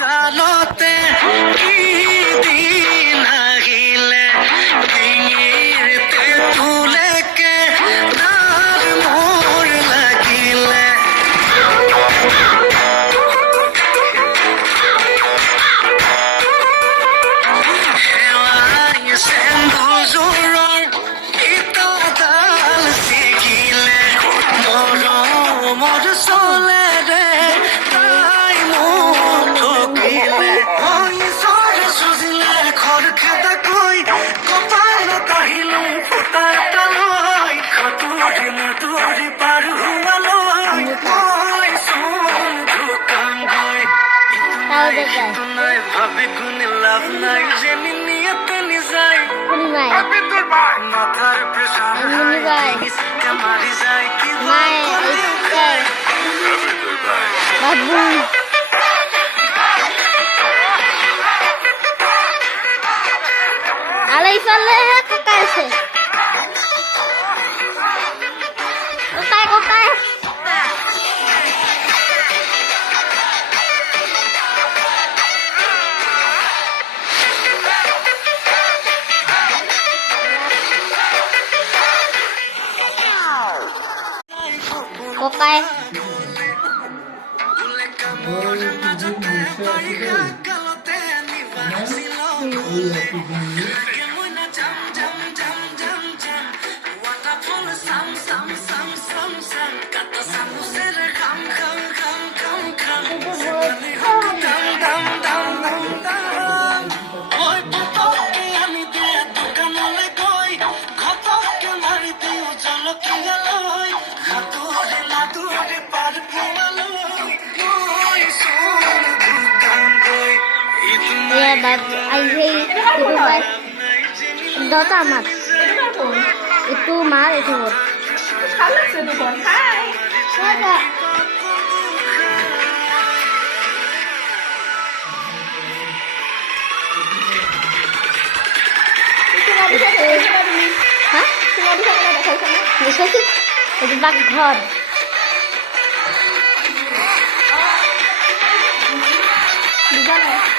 কালতে দিন আহিলে ডিঙিতে তুলেকে তাৰ মোৰ লাগিলে হেৱাই সেন্দুজোৰৰ ইতদাল ছিগিলে মৰমৰ চলেৰে তাই মোক ঠকিলে ঈশ্বৰ চুজিলে খৰখেদা কৈ কপালত আহিলো ফুটা এটা লৈ সাঁতুৰি পাৰো হোৱালৈ মই চোন ঢুকাম গৈ ইটো নাই ভাবি গুণে লাভ নাই যে নিয়তে নিজাই মাথার প্রেশার মারি যায় কি বাবু আলাই ফালে কাকা আছে কোথায় কোথায় কোথায় I hate itu guys. Dota mat. Itu mal itu. Halo semua. Hai. Ada. Hah? Semua bisa ada saya sana. Bisa sih. Itu bak ঘর. Di mana?